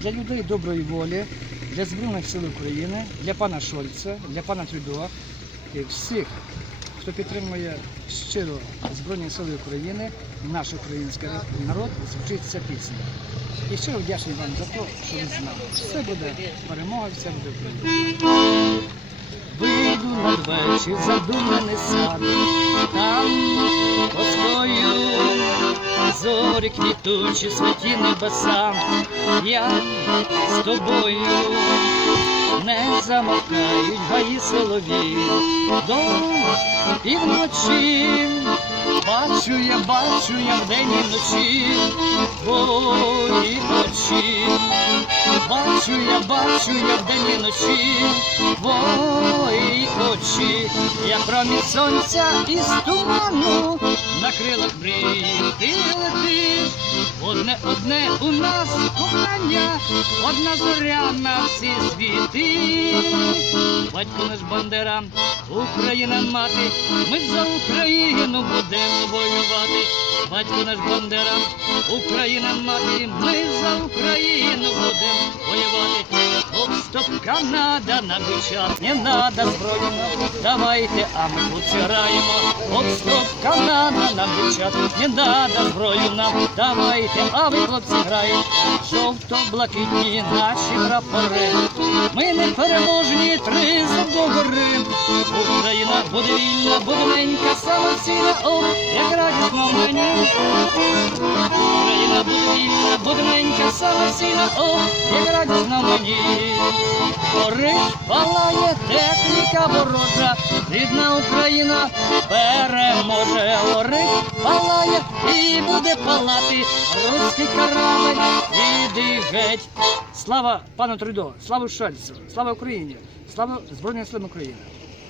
для людей доброї волі, для Збройних сил України, для пана Шольца, для пана Трюдо і всіх, хто підтримує щиро Збройні Сили України, наш український народ, звучить ця пісня. І щиро вдячний вам за те, що ви з нами. Все буде перемога, все буде Україна. Вийду надвечір, задуманий сад, зорі квітучі, святі небеса, я з тобою не замовкають гаї солові до півночі. Бачу я, бачу я вдень і вночі я, бачу я вдень і вночі твої очі, як промінь сонця із туману на крилах мрії ти летиш. Одне, одне у нас кохання, одна зоря на всі світи. Батько наш Бандера, Україна мати, ми за Україну будемо воювати. Батько наш Бандера, Україна мати, ми за Україну будемо воювати. Оп, стоп, Канада, на бичат, не надо зброю нам, давайте, а ми хлопці граємо. Оп, стоп, Канада, на бичат, не надо зброю нам, давайте, а ви хлопці граєте. Жовто-блакитні наші прапори, ми не переможні, три до гори. Україна буде вільна, буде ненька, самоцінна, о, як радісно мені. Україна буде вільна, буде ненька, самоцінна, о, як радісно мені. Горить, палає техніка ворожа, рідна Україна переможе. Горить, палає і буде палати руський корабль, іди геть. Слава пану Трудо, слава Шальцю, слава Україні, слава Збройним силам України.